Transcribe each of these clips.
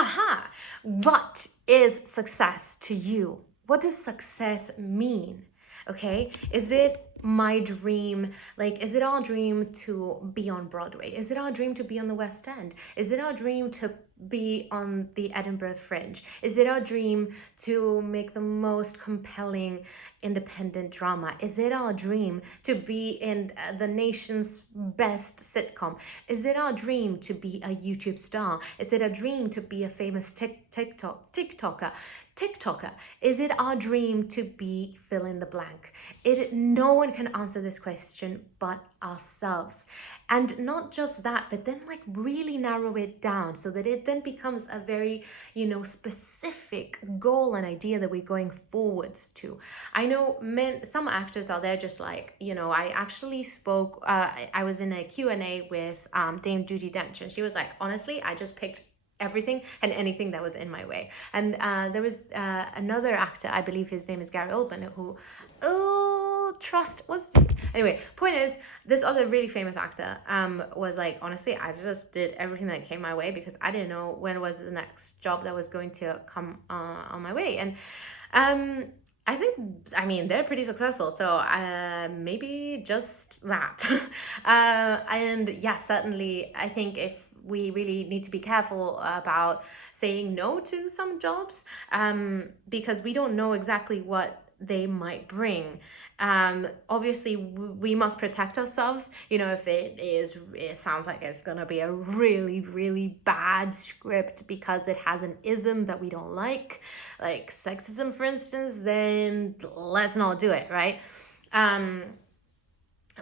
Haha, what is success to you? What does success mean? Okay, is it my dream? Like, is it our dream to be on Broadway? Is it our dream to be on the West End? Is it our dream to be on the Edinburgh Fringe? Is it our dream to make the most compelling independent drama? Is it our dream to be in the nation's best sitcom? Is it our dream to be a YouTube star? Is it a dream to be a famous TikToker? Is it our dream to be fill in the blank? No one can answer this question but ourselves. And not just that, but then like really narrow it down so that it then becomes a very, specific goal and idea that we're going forwards to. I know some actors out there just like, I actually spoke, I was in a Q&A with Dame Judi Dench, and she was like, honestly, I just picked everything and anything that was in my way. And there was another actor, I believe his name is Gary Oldman, who anyway, point is, this other really famous actor was like, honestly, I just did everything that came my way because I didn't know when was the next job that was going to come on my way. And I mean, they're pretty successful, so maybe just that. And yeah, certainly, I think if we really need to be careful about saying no to some jobs, because we don't know exactly what they might bring. Obviously, we must protect ourselves. If it sounds like it's gonna be a really, really bad script because it has an ism that we don't like sexism, for instance, then let's not do it, right?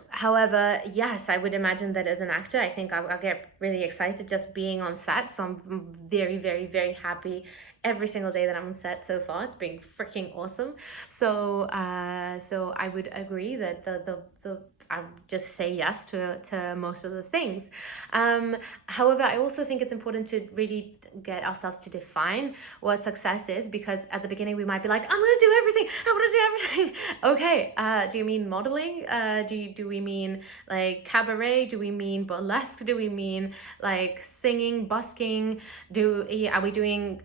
However, yes, I would imagine that as an actor, I think I'll get really excited just being on set. So I'm very, very, very happy every single day that I'm on set so far. It's been freaking awesome. So, so I would agree that I would just say yes to most of the things. However, I also think it's important to really get ourselves to define what success is, because at the beginning we might be like, I'm gonna do everything, I want to do everything. Okay, do you mean modeling? Do we mean like cabaret? Do we mean burlesque? Do we mean like singing, busking? Are we doing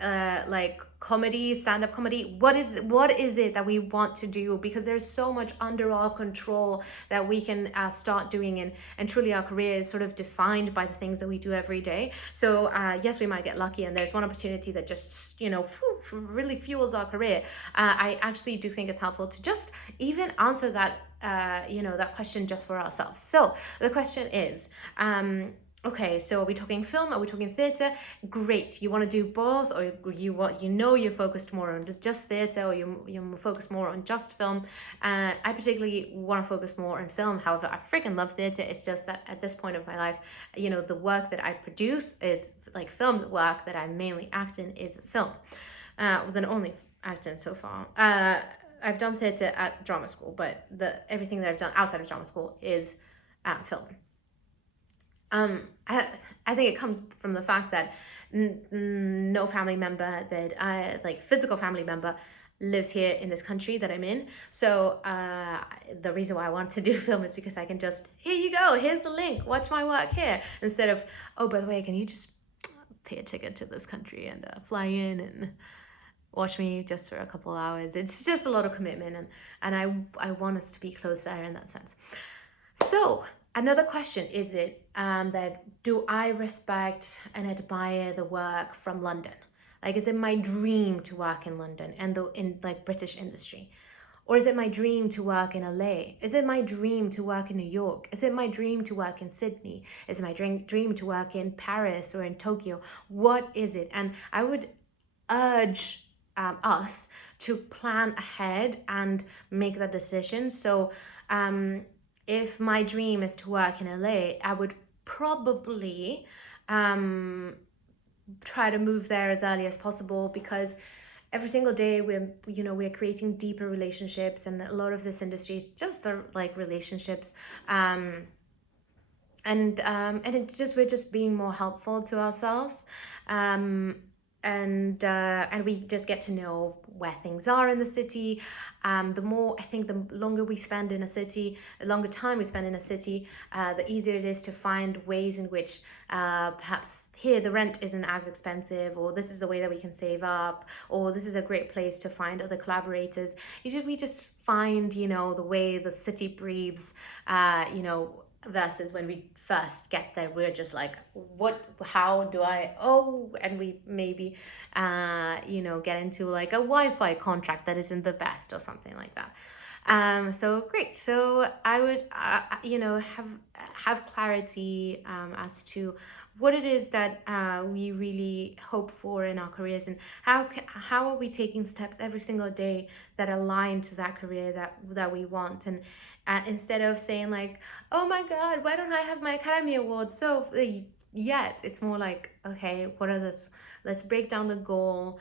like comedy, stand-up comedy? What is it that we want to do? Because there's so much under our control that we can start doing, and truly our career is sort of defined by the things that we do every day. So yes, we might get lucky and there's one opportunity that just really fuels our career. I actually do think it's helpful to just even answer that that question just for ourselves. So the question is, okay, so are we talking film? Are we talking theatre? Great. You want to do both, or you're focused more on just theatre, or you're focused more on just film. I particularly want to focus more on film. However, I freaking love theatre. It's just that at this point of my life, the work that I produce is like film. The work that I mainly act in is film. Then only act in so far. I've done theatre at drama school, but everything that I've done outside of drama school is film. I think it comes from the fact that no family member physical family member lives here in this country that I'm in. So the reason why I want to do film is because I can just, here you go, here's the link, watch my work here, instead of, oh, by the way, can you just pay a ticket to this country and fly in and watch me just for a couple hours. It's just a lot of commitment, and I want us to be closer in that sense. So another question is that do I respect and admire the work from London? Like, is it my dream to work in London and in like British industry? Or is it my dream to work in LA? Is it my dream to work in New York? Is it my dream to work in Sydney? Is it my dream to work in Paris or in Tokyo? What is it? And I would urge us to plan ahead and make that decision. So if my dream is to work in LA, I would probably try to move there as early as possible, because every single day we're creating deeper relationships, and a lot of this industry is just like relationships, and it's just we're just being more helpful to ourselves. and we just get to know where things are in the city. The more, I think, the longer we spend in a city, the longer time we spend in a city, the easier it is to find ways in which perhaps here the rent isn't as expensive, or this is a way that we can save up, or this is a great place to find other collaborators. We just find, the way the city breathes, versus when we first get there, we're just like, how do I, and we maybe, get into like a Wi-Fi contract that isn't the best or something like that. So great. So I would, have clarity as to what it is that we really hope for in our careers, and how are we taking steps every single day that align to that career that we want. And instead of saying like, oh my God, why don't I have my Academy Award so yet? It's more like, okay, what are this? Let's break down the goal.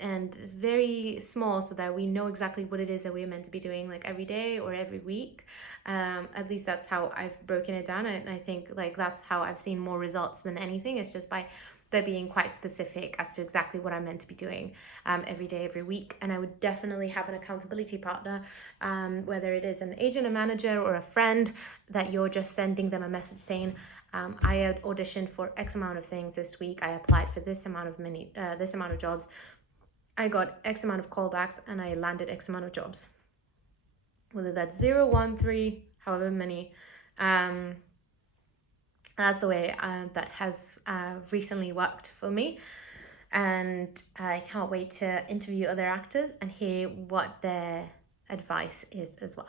And very small, so that we know exactly what it is that we're meant to be doing, like every day or every week. At least that's how I've broken it down, and I think like that's how I've seen more results than anything. It's just by being quite specific as to exactly what I'm meant to be doing every day, every week. And I would definitely have an accountability partner, whether it is an agent, a manager, or a friend, that you're just sending them a message saying, I had auditioned for X amount of things this week. I applied for this amount of jobs. I got X amount of callbacks, and I landed X amount of jobs. Whether that's 0, 1, 3, however many. That's the way that has recently worked for me. And I can't wait to interview other actors and hear what their advice is as well.